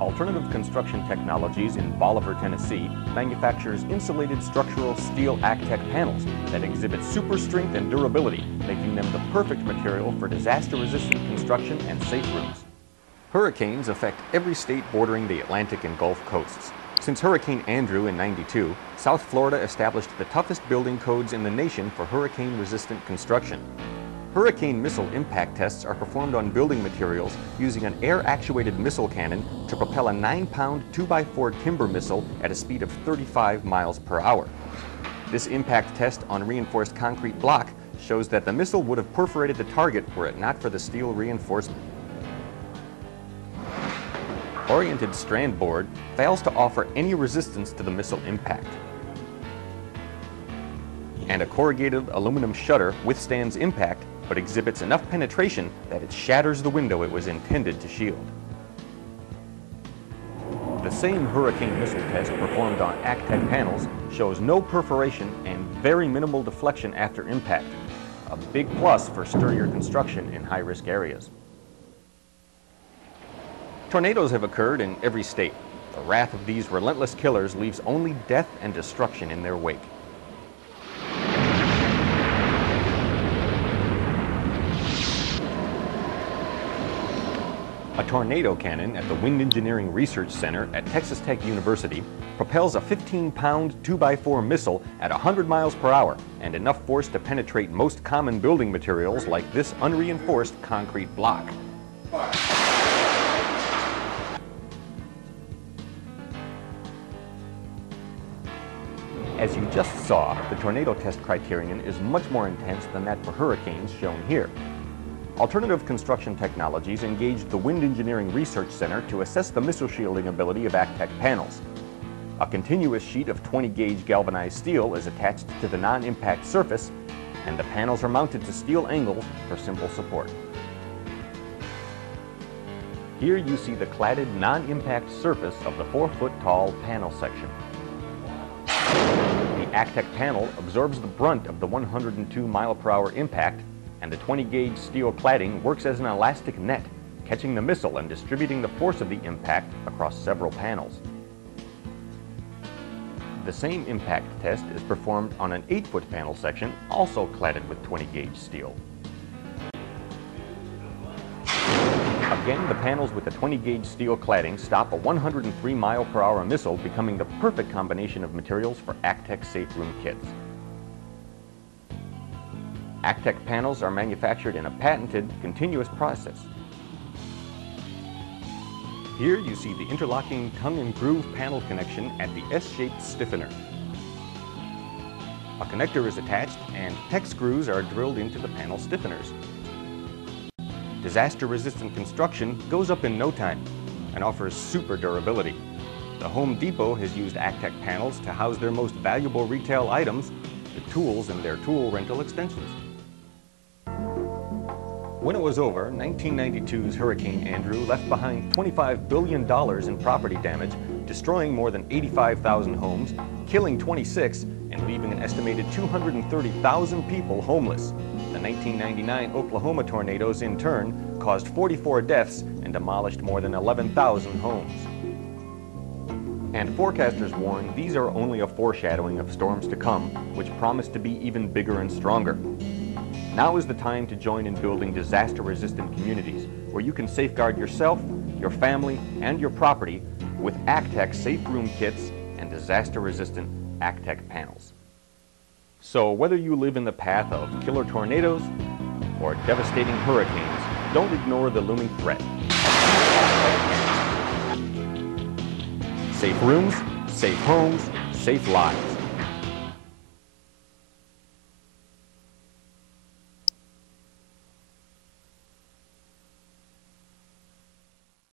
Alternative Construction Technologies in Bolivar, Tennessee manufactures insulated structural steel ACTech panels that exhibit super strength and durability, making them the perfect material for disaster-resistant construction and safe rooms. Hurricanes affect every state bordering the Atlantic and Gulf coasts. Since Hurricane Andrew in '92, South Florida established the toughest building codes in the nation for hurricane-resistant construction. Hurricane missile impact tests are performed on building materials using an air-actuated missile cannon to propel a 9-pound 2x4 timber missile at a speed of 35 miles per hour. This impact test on reinforced concrete block shows that the missile would have perforated the target were it not for the steel reinforcement. Oriented strand board fails to offer any resistance to the missile impact. And a corrugated aluminum shutter withstands impact but exhibits enough penetration that it shatters the window it was intended to shield. The same hurricane missile test performed on ACTech panels shows no perforation and very minimal deflection after impact, a big plus for sturdier construction in high-risk areas. Tornadoes have occurred in every state. The wrath of these relentless killers leaves only death and destruction in their wake. A tornado cannon at the Wind Engineering Research Center at Texas Tech University propels a 15-pound 2x4 missile at 100 miles per hour and enough force to penetrate most common building materials like this unreinforced concrete block. As you just saw, the tornado test criterion is much more intense than that for hurricanes shown here. Alternative Construction Technologies engaged the Wind Engineering Research Center to assess the missile shielding ability of ACTech panels. A continuous sheet of 20-gauge galvanized steel is attached to the non-impact surface, and the panels are mounted to steel angles for simple support. Here you see the cladded non-impact surface of the 4-foot-tall panel section. The ACTech panel absorbs the brunt of the 102 mile-per-hour impact, and the 20-gauge steel cladding works as an elastic net, catching the missile and distributing the force of the impact across several panels. The same impact test is performed on an 8-foot panel section, also cladded with 20-gauge steel. Again, the panels with the 20-gauge steel cladding stop a 103 mile-per-hour missile, becoming the perfect combination of materials for ACTech safe room kits. ACTech panels are manufactured in a patented, continuous process. Here you see the interlocking tongue and groove panel connection at the S-shaped stiffener. A connector is attached and tech screws are drilled into the panel stiffeners. Disaster-resistant construction goes up in no time and offers super durability. The Home Depot has used ACTech panels to house their most valuable retail items, the tools in their tool rental extensions. When it was over, 1992's Hurricane Andrew left behind $25 billion in property damage, destroying more than 85,000 homes, killing 26, and leaving an estimated 230,000 people homeless. The 1999 Oklahoma tornadoes, in turn, caused 44 deaths and demolished more than 11,000 homes. And forecasters warn these are only a foreshadowing of storms to come, which promise to be even bigger and stronger. Now is the time to join in building disaster-resistant communities where you can safeguard yourself, your family, and your property with ACTech safe room kits and disaster-resistant ACTech panels. So whether you live in the path of killer tornadoes or devastating hurricanes, don't ignore the looming threat. Safe rooms, safe homes, safe lives.